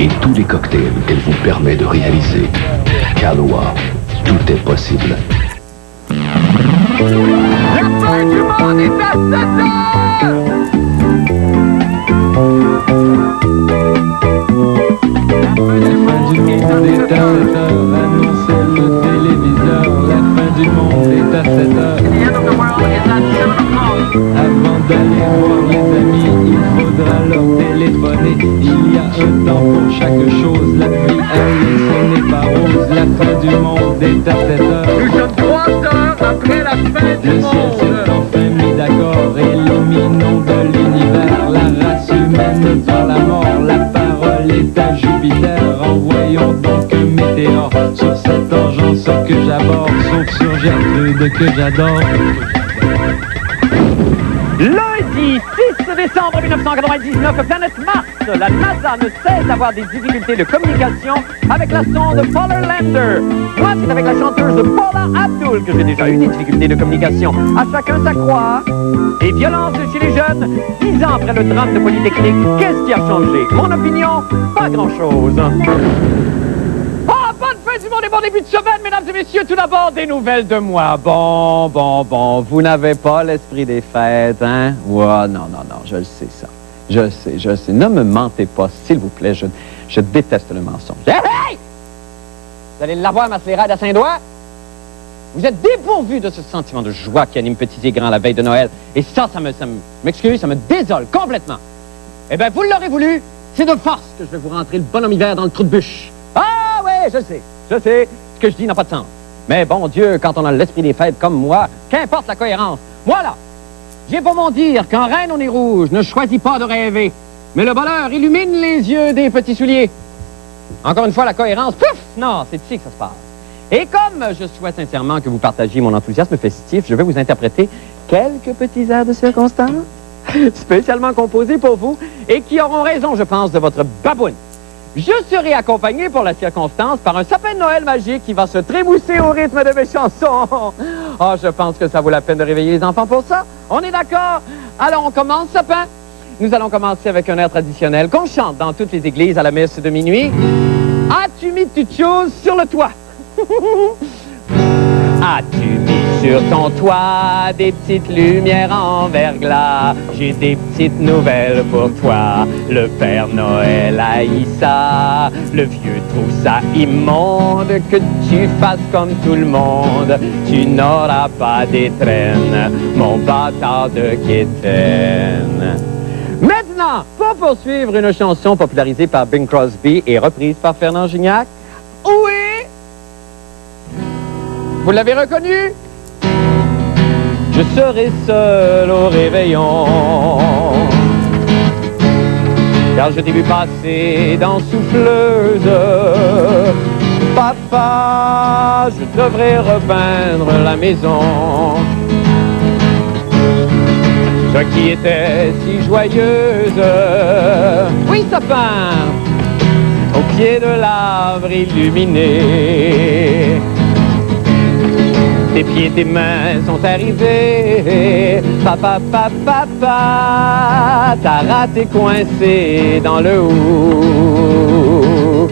et tous les cocktails qu'elle vous permet de réaliser. Kahlua, tout est possible. La fin du monde est à 7 heures! La fin du monde est à 7 heures, annonçait le téléviseur. La fin du monde est à 7 heures. Avant d'aller voir les amis, il faudra leur téléphoner. Il y a un temps pour chaque chose, la vie elle, ce n'est pas rose. La fin du monde est à 7 heures. Nous sommes 3 heures après la fin du Le ciel monde. s'est enfin mis d'accord, éliminons de l'univers la race humaine par la mort. La parole est à Jupiter, envoyons donc un météore sur cette engeance que j'aborde, sauf sur Gertrude que j'adore. Lundi 6 décembre 1999, planète Mars. La NASA ne cesse d'avoir des difficultés de communication avec la sonde Polar Lander. Moi, c'est avec la chanteuse Paula Abdul que j'ai déjà eu des difficultés de communication. À chacun sa croix. Et violence chez les jeunes. 10 ans après le drame de Polytechnique, qu'est-ce qui a changé? Mon opinion, pas grand-chose. Oh, bonne fin du monde et bon début de semaine, mesdames et messieurs. Tout d'abord, des nouvelles de moi. Bon. Vous n'avez pas l'esprit des fêtes, hein? Ouais, non, je le sais, ça. Je sais. Ne me mentez pas, s'il vous plaît. Je déteste le mensonge. Hey! Vous allez l'avoir, ma sclérade à Saint-Doigt? Vous êtes dépourvu de ce sentiment de joie qui anime petit et grand la veille de Noël. Et ça m'excuse, ça me désole complètement. Eh bien, vous l'aurez voulu. C'est de force que je vais vous rentrer le bonhomme hiver dans le trou de bûche. Ah ouais, je sais. Ce que je dis n'a pas de sens. Mais bon Dieu, quand on a l'esprit des fêtes comme moi, qu'importe la cohérence. Moi là, j'ai pour mon dire qu'un reine au nez rouge ne choisit pas de rêver. Mais le bonheur illumine les yeux des petits souliers. Encore une fois, la cohérence, pouf! Non, c'est ici que ça se passe. Et comme je souhaite sincèrement que vous partagiez mon enthousiasme festif, je vais vous interpréter quelques petits airs de circonstance, spécialement composés pour vous, et qui auront raison, je pense, de votre baboune. Je serai accompagné pour la circonstance par un sapin de Noël magique qui va se trémousser au rythme de mes chansons. Oh, je pense que ça vaut la peine de réveiller les enfants pour ça. On est d'accord? Alors, on commence, sapin? Nous allons commencer avec un air traditionnel qu'on chante dans toutes les églises à la messe de minuit. As-tu mis toutes choses sur le toit? As-tu mis sur ton toit des petites lumières en verglas? J'ai des petites nouvelles pour toi. Le Père Noël haït ça. Le vieux trouve ça immonde que tu fasses comme tout le monde. Tu n'auras pas d'étrenne, mon bâtard de quétaine. Maintenant, pour poursuivre une chanson popularisée par Bing Crosby et reprise par Fernand Gignac. Oui! Vous l'avez reconnu? Je serai seul au réveillon, car je t'ai vu passer dans souffleuse. Papa, je devrais repeindre la maison. Toi qui étais si joyeuse. Oui, sapin, au pied de l'arbre illuminé. Tes pieds, tes mains sont arrivés. Papa, ta rate est coincée dans le hou.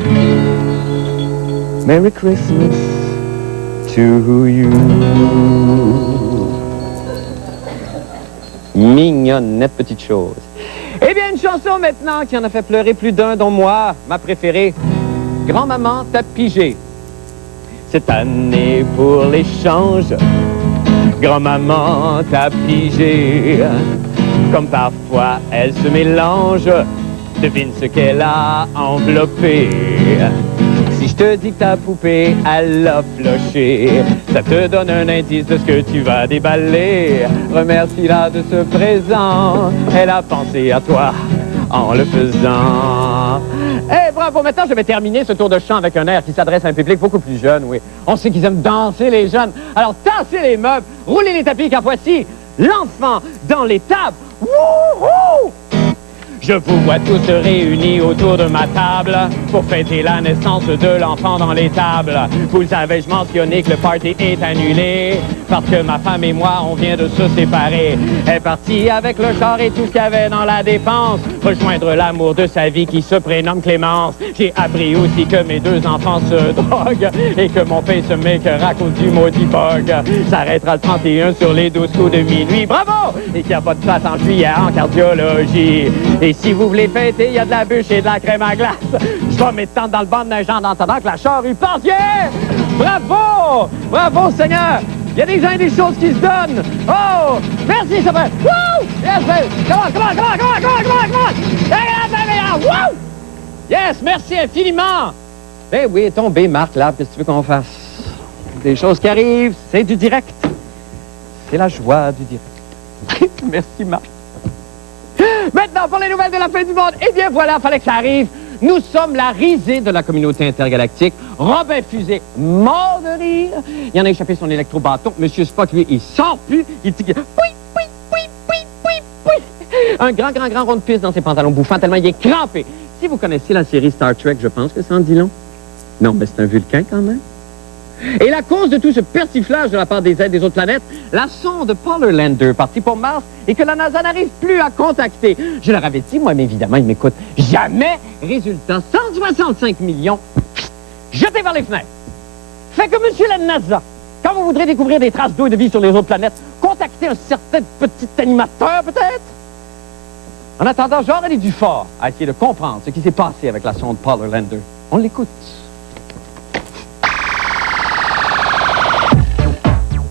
Merry Christmas to you. Mignonnette petite chose. Eh bien, une chanson maintenant qui en a fait pleurer plus d'un, dont moi, ma préférée. Grand-maman t'a pigé. Cette année pour l'échange, grand-maman t'a pigé. Comme parfois elle se mélange, devine ce qu'elle a enveloppé. Si je te dis que ta poupée, elle a floché, ça te donne un indice de ce que tu vas déballer. Remercie-la de ce présent, elle a pensé à toi en le faisant. Eh, bravo, maintenant je vais terminer ce tour de chant avec un air qui s'adresse à un public beaucoup plus jeune, oui. On sait qu'ils aiment danser, les jeunes. Alors tassez les meubles, roulez les tapis, car voici l'enfant dans l'étable. Wouhou! Je vous vois tous réunis autour de ma table pour fêter la naissance de l'enfant dans les tables. Vous le savez, je mentionnais que le party est annulé parce que ma femme et moi, on vient de se séparer. Elle est partie avec le char et tout ce qu'il y avait dans la dépense, rejoindre l'amour de sa vie qui se prénomme Clémence. J'ai appris aussi que mes 2 enfants se droguent et que mon pacemaker raconte du maudit bug. S'arrêtera le 31 sur les 12 coups de minuit. Bravo! Et qu'il n'y a pas de place en juillet en cardiologie. Et si vous voulez fêter, il y a de la bûche et de la crème à glace. Je vais m'étendre dans le banc de neige en entendant que la charrue passe. Yeah! Bravo! Bravo, Seigneur! Il y a des gens et des choses qui se donnent. Oh! Merci, ça fait... Woo! Yes, baby! Come on, come on, come on, come on, come on, come on, come on! Take it out, baby! Woo! Yes, merci infiniment! Ben oui, tombé, Marc, là, qu'est-ce que tu veux qu'on fasse? Des choses qui arrivent, c'est du direct. C'est la joie du direct. Merci, Marc. Maintenant, pour les nouvelles de la fin du monde, eh bien voilà, fallait que ça arrive. Nous sommes la risée de la communauté intergalactique. Robin Fusée, mort de rire. Il en a échappé son électro-bâton. Monsieur Spock, lui, il sort plus. Il dit... Un grand rond de piste dans ses pantalons bouffants, tellement il est crampé. Si vous connaissez la série Star Trek, je pense que ça en dit long. Non, mais c'est un vulcain quand même. Et la cause de tout ce persiflage de la part des aides des autres planètes, la sonde Polar Lander partie pour Mars et que la NASA n'arrive plus à contacter. Je leur avais dit, moi, mais évidemment, ils m'écoutent jamais. Résultat, 165 millions jetés vers les fenêtres. Fait que, monsieur la NASA, quand vous voudrez découvrir des traces d'eau et de vie sur les autres planètes, contactez un certain petit animateur, peut-être. En attendant, Jean-René Dufort a essayé de comprendre ce qui s'est passé avec la sonde Polar Lander. On l'écoute.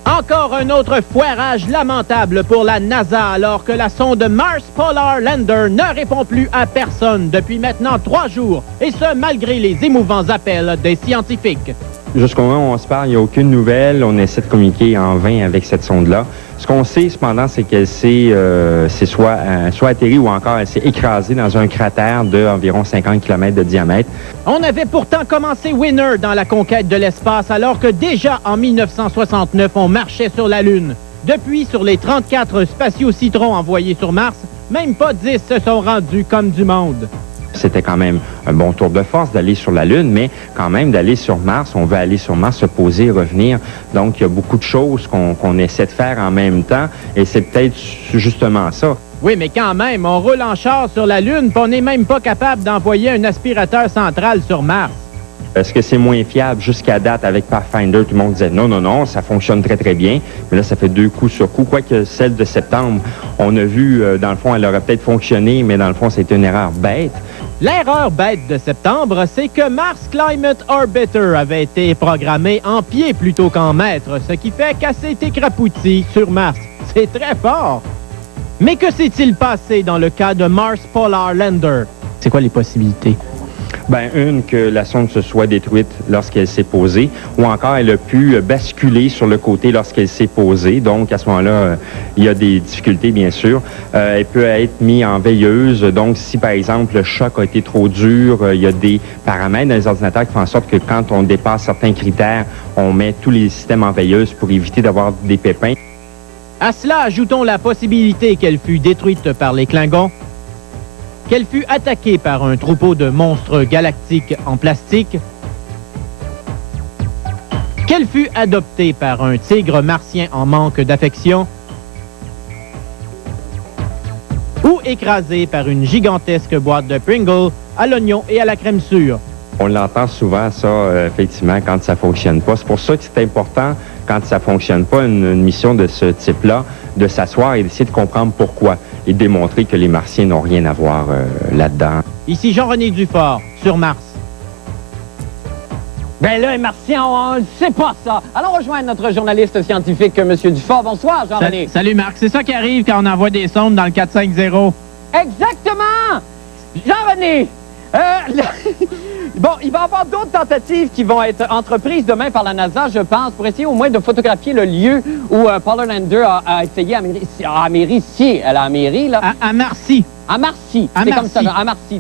Encore un autre foirage lamentable pour la NASA alors que la sonde Mars Polar Lander ne répond plus à personne depuis maintenant 3 jours, et ce malgré les émouvants appels des scientifiques. Jusqu'au moment où on se parle, il n'y a aucune nouvelle. On essaie de communiquer en vain avec cette sonde-là. Ce qu'on sait, cependant, c'est qu'elle s'est soit atterrie ou encore elle s'est écrasée dans un cratère d'environ 50 km de diamètre. On avait pourtant commencé winner dans la conquête de l'espace alors que déjà en 1969, on marchait sur la Lune. Depuis, sur les 34 spatio-citrons envoyés sur Mars, même pas 10 se sont rendus comme du monde. C'était quand même un bon tour de force d'aller sur la Lune, mais quand même d'aller sur Mars. On veut aller sur Mars, se poser, revenir. Donc, il y a beaucoup de choses qu'on essaie de faire en même temps, et c'est peut-être justement ça. Oui, mais quand même, on roule en char sur la Lune, puis on n'est même pas capable d'envoyer un aspirateur central sur Mars. Est-ce que c'est moins fiable? Jusqu'à date, avec Pathfinder, tout le monde disait non, ça fonctionne très bien. Mais là, ça fait 2 coups sur coup. Quoique celle de septembre, on a vu, dans le fond, elle aurait peut-être fonctionné, mais dans le fond, c'était une erreur bête. L'erreur bête de septembre, c'est que Mars Climate Orbiter avait été programmé en pied plutôt qu'en mètre, ce qui fait qu'elle s'est écrapoutie sur Mars. C'est très fort! Mais que s'est-il passé dans le cas de Mars Polar Lander? C'est quoi les possibilités? Ben, une, que la sonde se soit détruite lorsqu'elle s'est posée, ou encore elle a pu basculer sur le côté lorsqu'elle s'est posée. Donc, à ce moment-là, il y a des difficultés, bien sûr. Elle peut être mise en veilleuse. Donc, si, par exemple, le choc a été trop dur, il y a des paramètres dans les ordinateurs qui font en sorte que quand on dépasse certains critères, on met tous les systèmes en veilleuse pour éviter d'avoir des pépins. À cela, ajoutons la possibilité qu'elle fût détruite par les Klingons, qu'elle fut attaquée par un troupeau de monstres galactiques en plastique, qu'elle fut adoptée par un tigre martien en manque d'affection, ou écrasée par une gigantesque boîte de Pringles à l'oignon et à la crème sûre. On l'entend souvent, ça, effectivement, quand ça fonctionne pas. C'est pour ça que c'est important, quand ça fonctionne pas, une mission de ce type-là, de s'asseoir et d'essayer de comprendre pourquoi et de démontrer que les Martiens n'ont rien à voir là-dedans. Ici Jean-René Dufort, sur Mars. Ben là, les Martiens, on ne sait pas ça. Allons rejoindre notre journaliste scientifique, M. Dufort. Bonsoir, Jean-René. Salut, Marc. C'est ça qui arrive quand on envoie des sondes dans le 450. Exactement! Jean-René, bon, il va y avoir d'autres tentatives qui vont être entreprises demain par la NASA, je pense, pour essayer au moins de photographier le lieu où Polar Lander a essayé à Marcy,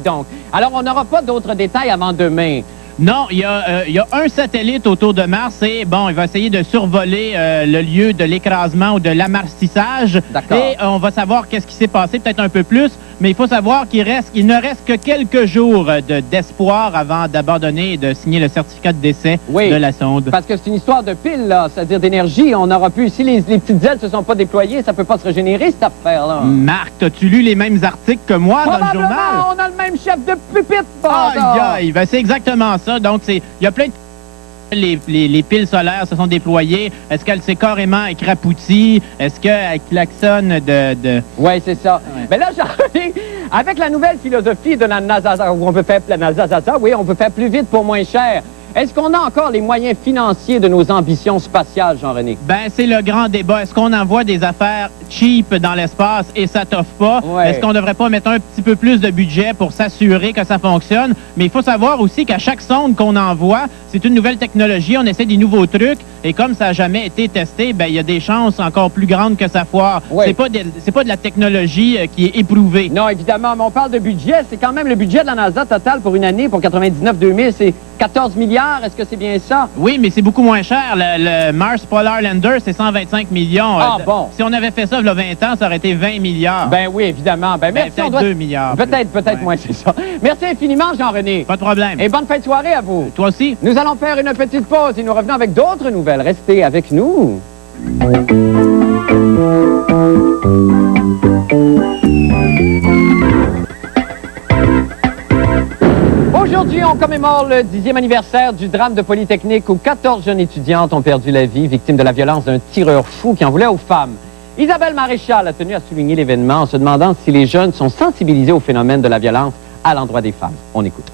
donc. Alors, on n'aura pas d'autres détails avant demain. Non, il y a un satellite autour de Mars et, bon, il va essayer de survoler le lieu de l'écrasement ou de l'amartissage. D'accord. Et on va savoir qu'est-ce qui s'est passé, peut-être un peu plus, mais il faut savoir qu'il ne reste que quelques jours d'espoir avant d'abandonner et de signer le certificat de décès Oui. de la sonde. Parce que c'est une histoire de pile, là, c'est-à-dire d'énergie. On aura pu, si les petites ailes se sont pas déployées, ça peut pas se régénérer, cette affaire-là. Marc, as-tu lu les mêmes articles que moi dans le Probablement, journal? on a le même chef de pupitre, Aïe, aïe, ben c'est exactement ça. Donc, il y a plein de... Les piles solaires se sont déployées. Est-ce qu'elle s'est carrément écrapoutie? Est-ce qu'elle klaxonne de... Oui, c'est ça. Ouais. Mais là, avec la nouvelle philosophie de la NASA, où on peut faire oui, on peut faire plus vite pour moins cher. Est-ce qu'on a encore les moyens financiers de nos ambitions spatiales, Jean-René? Ben, c'est le grand débat. Est-ce qu'on envoie des affaires cheap dans l'espace et ça t'offre pas? Ouais. Est-ce qu'on devrait pas mettre un petit peu plus de budget pour s'assurer que ça fonctionne? Mais il faut savoir aussi qu'à chaque sonde qu'on envoie, c'est une nouvelle technologie. On essaie des nouveaux trucs. Et comme ça n'a jamais été testé, ben, il y a des chances encore plus grandes que ça foire. Ouais. C'est pas de la technologie qui est éprouvée. Non, évidemment, mais on parle de budget. C'est quand même le budget de la NASA total pour une année, pour 99-2000, c'est 14 milliards. Est-ce que c'est bien ça? Oui, mais c'est beaucoup moins cher. Le Mars Polar Lander, c'est 125 millions. Ah, bon. Si on avait fait ça il y a 20 ans, ça aurait été 20 milliards. Ben oui, évidemment. Ben merci. Peut-être 2 milliards. Peut-être moins, c'est ça. Merci infiniment, Jean-René. Pas de problème. Et bonne fin de soirée à vous. Toi aussi? Nous allons faire une petite pause et nous revenons avec d'autres nouvelles. Restez avec nous. Aujourd'hui, on commémore le 10e anniversaire du drame de Polytechnique où 14 jeunes étudiantes ont perdu la vie, victimes de la violence d'un tireur fou qui en voulait aux femmes. Isabelle Maréchal a tenu à souligner l'événement en se demandant si les jeunes sont sensibilisés au phénomène de la violence à l'endroit des femmes. On écoute.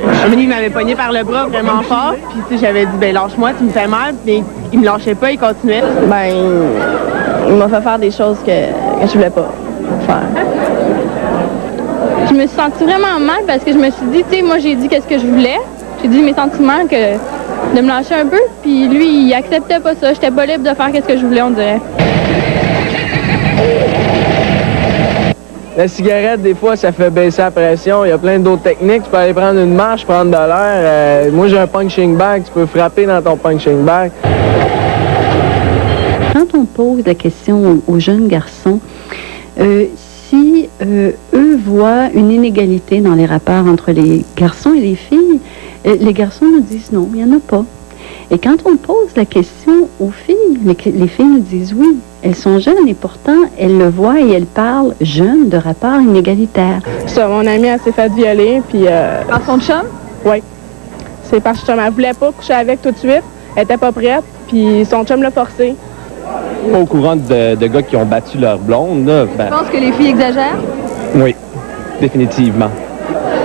Il m'avait pogné par le bras vraiment fort, puis tu sais, j'avais dit, ben lâche-moi, tu me fais mal, mais il me lâchait pas, il continuait. Ben, il m'a fait faire des choses que je voulais pas faire. Je me suis sentie vraiment mal parce que je me suis dit, tu sais, moi j'ai dit qu'est-ce que je voulais, j'ai dit mes sentiments, que de me lâcher un peu, puis lui, il acceptait pas ça, j'étais pas libre de faire qu'est-ce que je voulais, on dirait. La cigarette, des fois, ça fait baisser la pression. Il y a plein d'autres techniques. Tu peux aller prendre une marche, prendre de l'air. Moi, j'ai un punching bag. Tu peux frapper dans ton punching bag. Quand on pose la question aux jeunes garçons, si eux voient une inégalité dans les rapports entre les garçons et les filles, les garçons nous disent non, il n'y en a pas. Et quand on pose la question aux filles, les filles nous disent oui, elles sont jeunes et pourtant elles le voient et elles parlent jeunes de rapports inégalitaires. Ça, mon amie, elle s'est fait violer, puis... Par son chum? Oui. C'est parce que elle voulait pas coucher avec tout de suite, elle était pas prête, puis son chum l'a forcé. Pas au courant de gars qui ont battu leur blonde, là, ben, Tu penses que les filles exagèrent? oui, définitivement.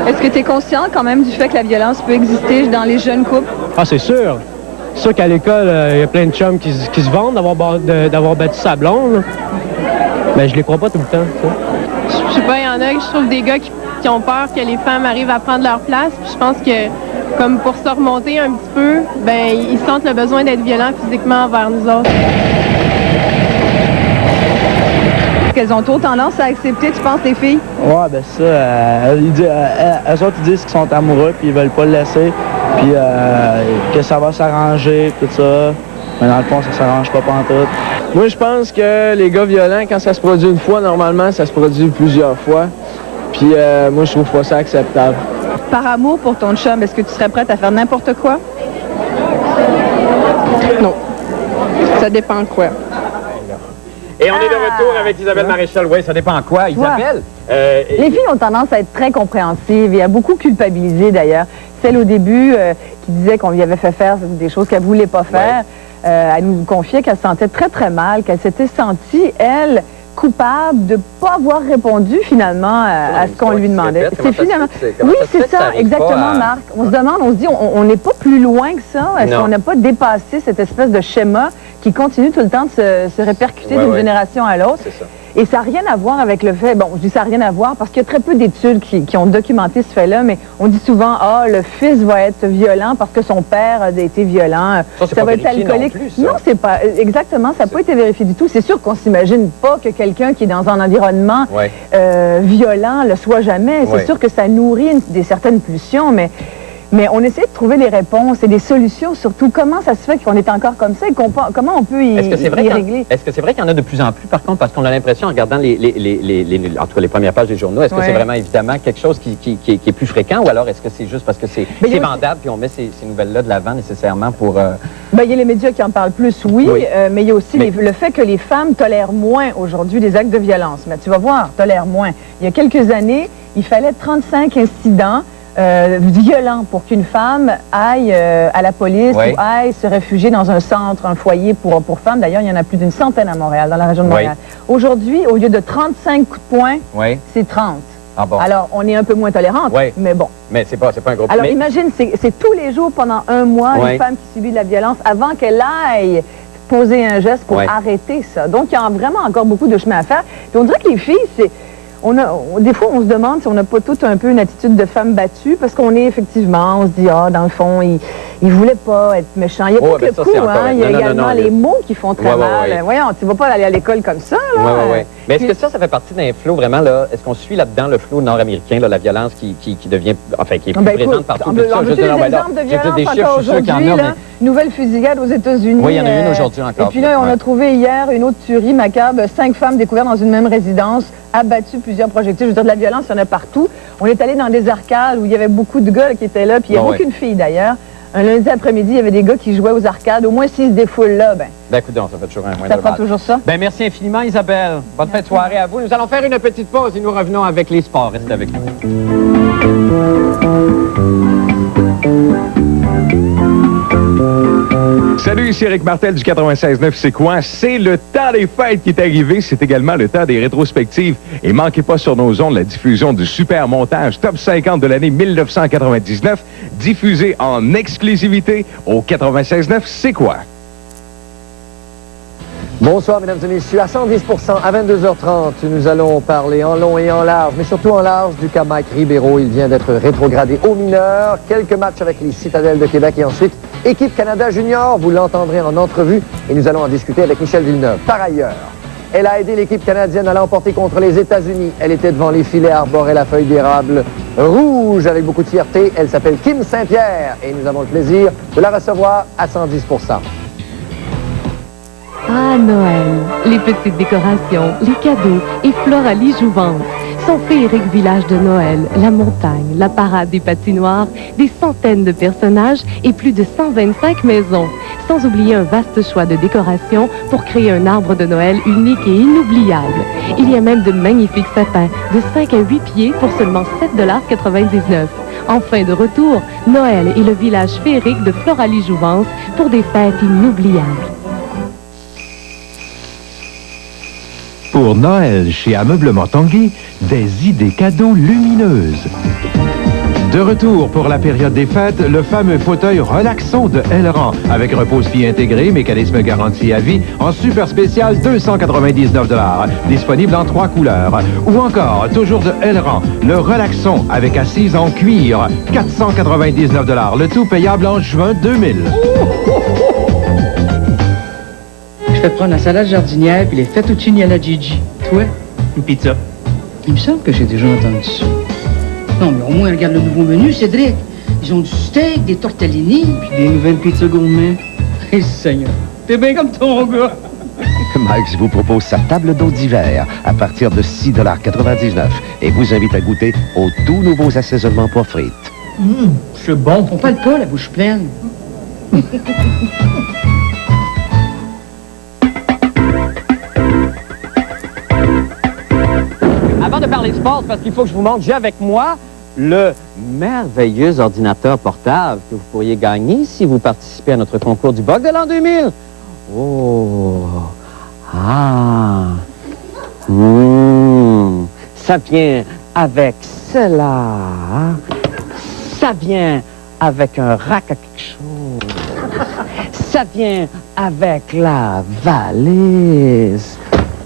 Est-ce que tu es conscient quand même du fait que la violence peut exister dans les jeunes couples? Ah, c'est sûr. C'est sûr qu'à l'école, il y a plein de chums qui se vendent d'avoir battu sa blonde. Mais je les crois pas tout le temps, ça. Je sais pas, il y en a que je trouve des gars qui ont peur que les femmes arrivent à prendre leur place. Puis je pense que, comme pour se remonter un petit peu, ben ils sentent le besoin d'être violents physiquement envers nous autres. Qu'elles ont trop tendance à accepter, tu penses, les filles? Ouais, ben ça, eux autres, ils disent qu'ils sont amoureux, puis ils veulent pas le laisser, puis que ça va s'arranger, tout ça. Mais dans le fond, ça s'arrange pas pantoute. Moi, je pense que les gars violents, quand ça se produit une fois, normalement, ça se produit plusieurs fois. Puis moi, je trouve pas ça acceptable. Par amour pour ton chum, est-ce que tu serais prête à faire n'importe quoi? Non. Ça dépend de quoi. Et on est de retour avec Isabelle Maréchal. Oui, ça dépend quoi, Isabelle? Les filles ont tendance à être très compréhensives et à beaucoup culpabiliser d'ailleurs. Celle au début qui disait qu'on lui avait fait faire des choses qu'elle ne voulait pas faire, elle nous confiait qu'elle se sentait très très mal, qu'elle s'était sentie, elle, coupable de ne pas avoir répondu finalement à ce qu'on lui demandait. C'est finalement... Oui, c'est ça, exactement, Marc. On se demande, on se dit, on n'est pas plus loin que ça. Est-ce qu'on n'a pas dépassé cette espèce de schéma qui continue tout le temps de se répercuter d'une génération à l'autre? Et ça n'a rien à voir avec le fait, bon, je dis ça n'a rien à voir parce qu'il y a très peu d'études qui ont documenté ce fait-là, mais on dit souvent, ah, le fils va être violent parce que son père a été violent, ça va être alcoolique. Non, c'est pas, exactement, ça n'a pas été vérifié du tout. C'est sûr qu'on s'imagine pas que quelqu'un qui est dans un environnement violent le soit jamais. C'est sûr que ça nourrit certaines pulsions, mais Mais on essaie de trouver des réponses et des solutions, surtout comment ça se fait qu'on est encore comme ça et comment on peut y régler. Est-ce que c'est vrai qu'il y en a de plus en plus, par contre, parce qu'on a l'impression, en regardant en tout cas les premières pages des journaux, est-ce que c'est vraiment évidemment quelque chose qui est plus fréquent, ou alors est-ce que c'est juste parce que c'est vendable puis on met ces nouvelles-là de l'avant nécessairement pour... Bien, il y a les médias qui en parlent plus, oui. Mais il y a aussi le fait que les femmes tolèrent moins aujourd'hui des actes de violence. Mais tu vas voir, tolèrent moins. Il y a quelques années, il fallait 35 incidents violents pour qu'une femme aille à la police ou aille se réfugier dans un centre, un foyer pour femmes. D'ailleurs, il y en a plus d'une centaine à Montréal, dans la région de Montréal. Aujourd'hui, au lieu de 35 coups de poing, c'est 30. Ah bon. Alors, on est un peu moins tolérante, mais bon. Mais c'est pas un gros... Alors, imagine, c'est tous les jours pendant un mois une femme qui subit de la violence avant qu'elle aille poser un geste pour arrêter ça. Donc, il y a vraiment encore beaucoup de chemin à faire. Puis on dirait que les filles, des fois, on se demande si on n'a pas tout un peu une attitude de femme battue, parce qu'on est effectivement, on se dit, dans le fond, il voulait pas être méchant. Il y a pas que le coup, hein. Il y a également les mots qui font très mal. Voyons, tu vas pas aller à l'école comme ça, là. Mais est-ce que ça fait partie d'un flot vraiment, là? Est-ce qu'on suit là-dedans le flot nord-américain, la violence qui devient, enfin, qui est plus présente partout? On veut des exemples de violence encore aujourd'hui, là. Nouvelle fusillade aux États-Unis. Oui, il y en a une aujourd'hui encore. Et puis là, on a trouvé hier une autre tuerie macabre, 5 femmes découvertes dans une même résidence, abattues, plusieurs projectiles. Je veux dire, de la violence, il y en a partout. On est allé dans des arcades où il y avait beaucoup de gars qui étaient là, puis il n'y avait aucune fille d'ailleurs. Un lundi après-midi, il y avait des gars qui jouaient aux arcades. Au moins, s'ils se défoulent là, écoute donc, ça fait toujours un moyen de ça fera toujours ça. Merci infiniment, Isabelle. Bonne fin de soirée à vous. Nous allons faire une petite pause et nous revenons avec les sports. Restez avec nous. Salut, ici Éric Martel du 96.9, c'est quoi? C'est le temps des fêtes qui est arrivé. C'est également le temps des rétrospectives. Et manquez pas sur nos ondes la diffusion du super montage Top 50 de l'année 1999, diffusé en exclusivité au 96.9, c'est quoi? Bonsoir, mesdames et messieurs. À 110 à 22h30, nous allons parler en long et en large, mais surtout en large du cas Mike Ribeiro. Il vient d'être rétrogradé au mineur. Quelques matchs avec les Citadelles de Québec et ensuite Équipe Canada Junior. Vous l'entendrez en entrevue et nous allons en discuter avec Michel Villeneuve. Par ailleurs, elle a aidé l'équipe canadienne à l'emporter contre les États-Unis. Elle était devant les filets, arborait la feuille d'érable rouge avec beaucoup de fierté. Elle s'appelle Kim Saint-Pierre et nous avons le plaisir de la recevoir à 110 Ah, Noël, les petites décorations, les cadeaux et Floralie Jouvence. Son féerique village de Noël, la montagne, la parade des patinoires, des centaines de personnages et plus de 125 maisons. Sans oublier un vaste choix de décorations pour créer un arbre de Noël unique et inoubliable. Il y a même de magnifiques sapins de 5 à 8 pieds pour seulement 7,99 $. Enfin de retour, Noël et le village féerique de Floralie Jouvence pour des fêtes inoubliables. Pour Noël, chez Ameublement Tanguy, des idées cadeaux lumineuses. De retour pour la période des fêtes, le fameux fauteuil relaxant de Elran, avec repose-pied intégré, mécanisme garantie à vie, en super spécial 299 $, disponible en 3 couleurs. Ou encore, toujours de Elran, le relaxant avec assise en cuir, 499 $, le tout payable en juin 2000. Je vais prendre la salade jardinière puis les fettuccini alla Gigi. Toi? Une pizza. Il me semble que j'ai déjà entendu ça. Non, mais au moins, regarde le nouveau menu, Cédric. Ils ont du steak, des tortellini. Puis des nouvelles pizzas gourmet. Hé, Seigneur, t'es bien comme ton gars. Mike's vous propose sa table d'eau d'hiver à partir de 6,99 $ et vous invite à goûter aux tout nouveaux assaisonnements pois frites. C'est bon. On parle pas, la bouche pleine. Avant de parler sport, parce qu'il faut que je vous montre, j'ai avec moi le merveilleux ordinateur portable que vous pourriez gagner si vous participez à notre concours du bug de l'an 2000. Oh! Ah! Ça vient avec cela. Ça vient avec un rack à quelque chose. Ça vient avec la valise.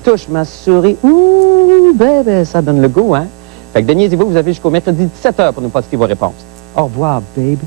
Touche ma souris. Ouh, bébé, ça donne le goût, hein? Fait que, déniaisez-vous, vous avez jusqu'au mercredi 17h pour nous poster vos réponses. Au revoir, baby.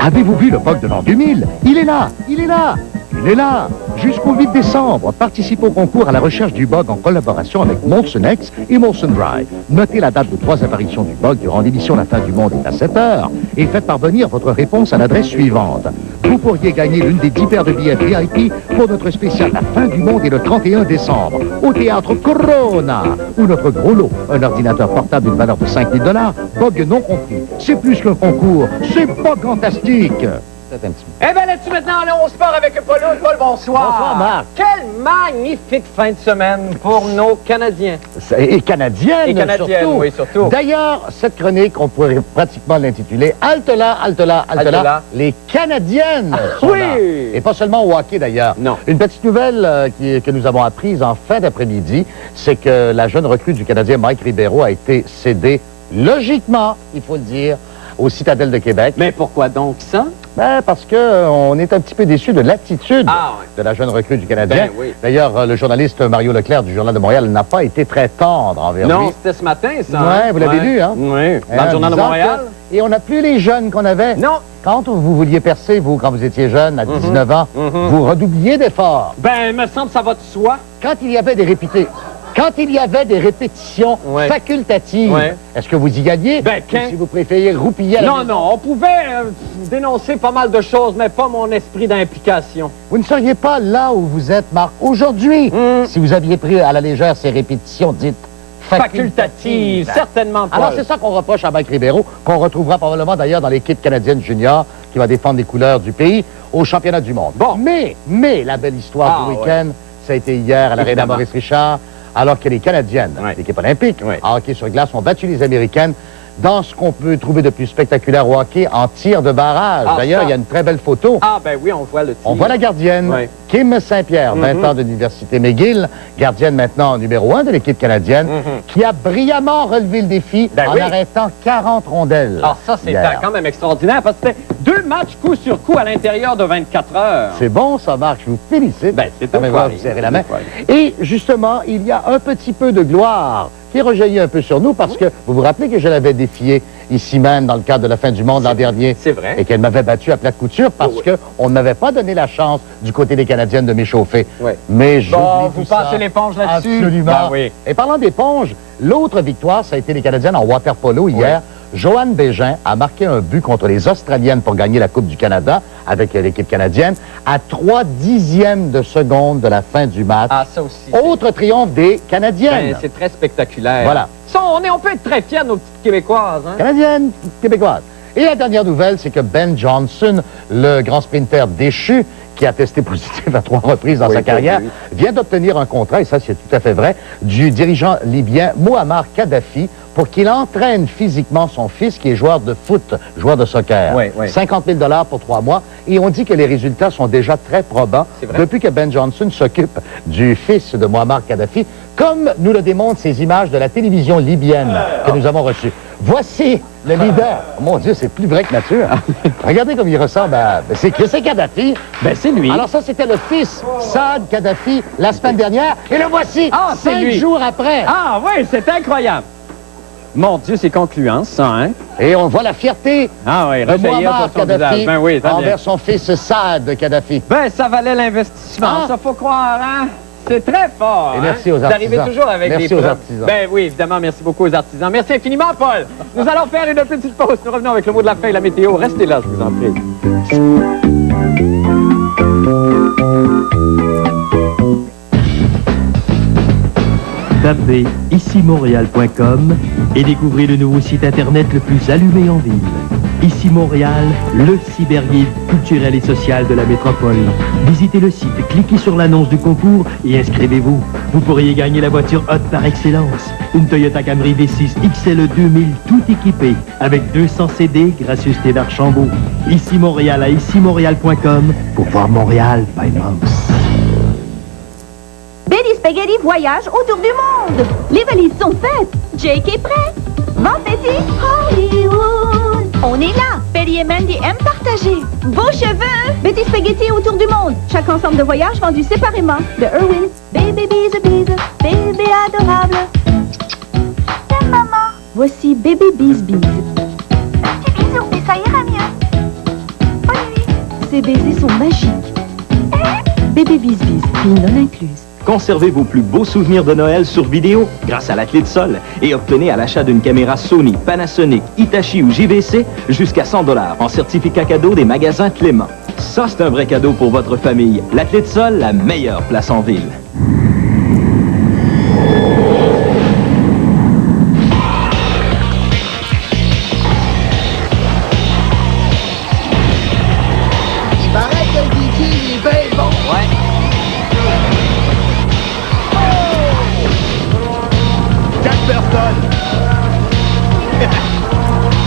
Avez-vous vu le bug de l'an 2000? Il est là! Il est là! Il est là. Jusqu'au 8 décembre, participez au concours à la recherche du bug en collaboration avec Molson X et Molson Dry. Notez la date de 3 apparitions du bug durant l'émission La fin du monde est à 7 heures et faites parvenir votre réponse à l'adresse suivante. Vous pourriez gagner l'une des 10 paires de billets VIP pour notre spécial La fin du monde est le 31 décembre au théâtre Corona ou notre gros lot, un ordinateur portable d'une valeur de 5 000 $, bug non compris. C'est plus qu'un concours, c'est pas fantastique. Eh bien là-dessus maintenant, allons au sport avec Paul. Paul, bonsoir. Bonsoir, Marc. Quelle magnifique fin de semaine pour nos Canadiens. Et Canadiennes, Et Canadiennes, surtout. oui, surtout. D'ailleurs, cette chronique, on pourrait pratiquement l'intituler « Halte là, halte là, halte là, les Canadiennes sont oui. là. » Et pas seulement au hockey, d'ailleurs. Non. Une petite nouvelle que nous avons apprise en fin d'après-midi, c'est que la jeune recrue du Canadien, Mike Ribeiro, a été cédée, logiquement, il faut le dire, au Citadel de Québec. Mais pourquoi donc ça? Ben, parce qu'on est un petit peu déçu de l'attitude de la jeune recrue du Canadien. Ben, oui. D'ailleurs, le journaliste Mario Leclerc du Journal de Montréal n'a pas été très tendre envers lui. Non, c'était ce matin, ça. Oui, hein? vous l'avez lu, hein? Oui, dans le Journal de Montréal. Et on n'a plus les jeunes qu'on avait. Non. Quand vous vouliez percer, vous, quand vous étiez jeune, à 19 ans, vous redoubliez d'efforts. Ben, il me semble que ça va de soi. Quand il y avait des répétitions facultatives, est-ce que vous y gagnez? Ben, ou si vous préfériez roupiller à la maison? Non, on pouvait dénoncer pas mal de choses, mais pas mon esprit d'implication. Vous ne seriez pas là où vous êtes, Marc, aujourd'hui, si vous aviez pris à la légère ces répétitions dites facultatives. Certainement pas. Alors, c'est ça qu'on reproche à Mike Ribeiro, qu'on retrouvera probablement d'ailleurs dans l'équipe canadienne junior qui va défendre les couleurs du pays au championnat du monde. Bon, mais la belle histoire du week-end, ça a été hier à l'Arena Maurice Richard, alors que les Canadiennes, l'équipe olympique, en hockey sur glace, ont battu les Américaines dans ce qu'on peut trouver de plus spectaculaire au hockey en tir de barrage. D'ailleurs, il y a une très belle photo. Ah, ben oui, on voit le tir. On voit la gardienne, Kim Saint-Pierre, 20 ans de l'Université McGill, gardienne maintenant numéro 1 de l'équipe canadienne, qui a brillamment relevé le défi en arrêtant 40 rondelles. Ah, ça, c'est quand même extraordinaire, parce que c'était 2 matchs coup sur coup à l'intérieur de 24 heures. C'est bon, ça, Marc, je vous félicite. Ben, c'est vous serrer la main. Et justement, il y a un petit peu de gloire qui rejaillit un peu sur nous parce que vous vous rappelez que je l'avais défiée ici même dans le cadre de la fin du monde l'an dernier. C'est vrai. Et qu'elle m'avait battu à plate couture parce qu'on ne m'avait pas donné la chance du côté des Canadiennes de m'échauffer. Mais je vous passez l'éponge là-dessus? Absolument. Ben oui. Et parlant d'éponge, l'autre victoire, ça a été les Canadiennes en water polo hier. Joanne Bégin a marqué un but contre les Australiennes pour gagner la Coupe du Canada avec l'équipe canadienne à 3/10 de seconde de la fin du match. Ah, ça aussi. Autre triomphe des Canadiennes. Ben, c'est très spectaculaire. Voilà. Ça, on peut être très fiers de nos petites Québécoises. Hein? Canadiennes, Québécoises. Et la dernière nouvelle, c'est que Ben Johnson, le grand sprinter déchu, qui a testé positif à 3 reprises dans sa carrière, vient d'obtenir un contrat, et ça c'est tout à fait vrai, du dirigeant libyen Mouammar Kadhafi pour qu'il entraîne physiquement son fils qui est joueur de foot, joueur de soccer. 50 000 $ pour 3 mois. Et on dit que les résultats sont déjà très probants depuis que Ben Johnson s'occupe du fils de Mouammar Kadhafi, comme nous le démontrent ces images de la télévision libyenne que nous avons reçues. Voici le leader. Oh, mon Dieu, c'est plus vrai que nature. Regardez comme il ressemble à... C'est Kadhafi. Ben, c'est lui. Alors ça, c'était le fils, Saad Kadhafi, la semaine dernière. Et le voici, 5 jours après. Ah oui, c'est incroyable. Mon Dieu, c'est concluant, ça, hein? Et on voit la fierté de Mouammar Kadhafi envers son fils Saad Kadhafi. Ben, ça valait l'investissement, ça faut croire, hein? C'est très fort. Et merci aux artisans. D'arriver toujours avec merci des aux preuves. artisans. Ben oui, évidemment, merci beaucoup aux artisans. Merci infiniment, Paul. Nous allons faire une petite pause. Nous revenons avec le mot de la fin et la météo. Restez là, je vous en prie. Tapez ici-montréal.com et découvrez le nouveau site Internet le plus allumé en ville. Ici Montréal, le cyberguide culturel et social de la métropole. Visitez le site, cliquez sur l'annonce du concours et inscrivez-vous. Vous pourriez gagner la voiture haute par excellence. Une Toyota Camry V6 XLE 2000 tout équipée avec 200 CD gracieuseté d'Archambault. Ici Montréal à ici-montréal.com pour voir Montréal by Mouse. Betty Spaghetti voyage autour du monde. Les valises sont faites. Jake est prêt. Bon Betty, Hollywood. On est là. Betty et Mandy aiment partager. Beaux cheveux. Betty Spaghetti autour du monde. Chaque ensemble de voyage vendu séparément. De Irwin. Baby bise bise. Bébé adorable. Tiens maman. Voici Baby bise bise. Petit bisou et ça ira mieux. Bonne nuit. Ces baisers sont magiques. prime non incluse. Conservez vos plus beaux souvenirs de Noël sur vidéo grâce à la clé de sol et obtenez à l'achat d'une caméra Sony, Panasonic, Hitachi ou JVC jusqu'à 100 $ en certificat cadeau des magasins Clément. Ça, c'est un vrai cadeau pour votre famille. La clé de sol, la meilleure place en ville. Il paraît que le DJ, il est bien bon. Ouais.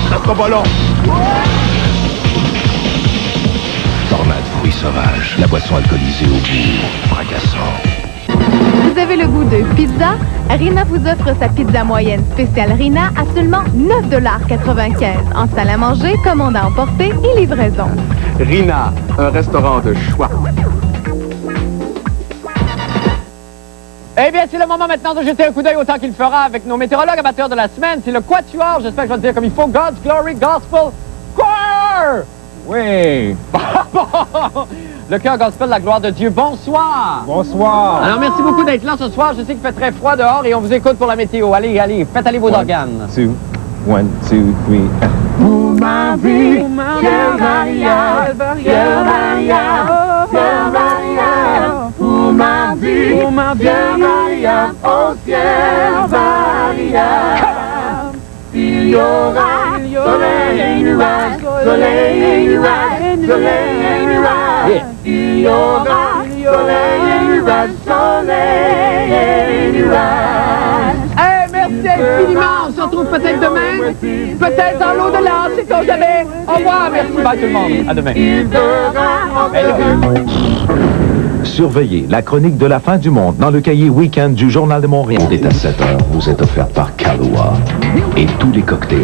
Ça sera pas long. Tornade fruits sauvages, la boisson alcoolisée au goût fracassant. Vous avez le goût de pizza? Rina vous offre sa pizza moyenne spéciale Rina à seulement 9,95 $ en salle à manger, commande à emporter et livraison. Rina, un restaurant de choix. Eh bien, c'est le moment maintenant de jeter un coup d'œil au temps qu'il fera avec nos météorologues amateurs de la semaine. C'est le Quatuor, j'espère que je vais le dire comme il faut, God's Glory Gospel Choir! Oui! Le chœur gospel de la gloire de Dieu. Bonsoir! Bonsoir! Alors, merci beaucoup d'être là ce soir. Je sais qu'il fait très froid dehors et on vous écoute pour la météo. Allez, allez, faites aller vos organes. 1, 2, 3. Pour ma vie, Ciel Maria, Ciel Maria, Ciel Maria. Pour ma vie, Ciel Maria, oh Ciel Maria. Il y aura soleil et nuages, soleil et nuages, soleil et nuages. Il y aura soleil et nuages, soleil et nuages. Eh, merci infiniment. On se retrouve peut-être demain, peut-être dans l'au-delà, c'est qu'on jamais. Au revoir, merci, bye tout le monde. À demain. Surveillez la chronique de la fin du monde dans le cahier Week-end du Journal de Montréal. C'est à 7h, vous êtes offert par Kahlua et tous les cocktails.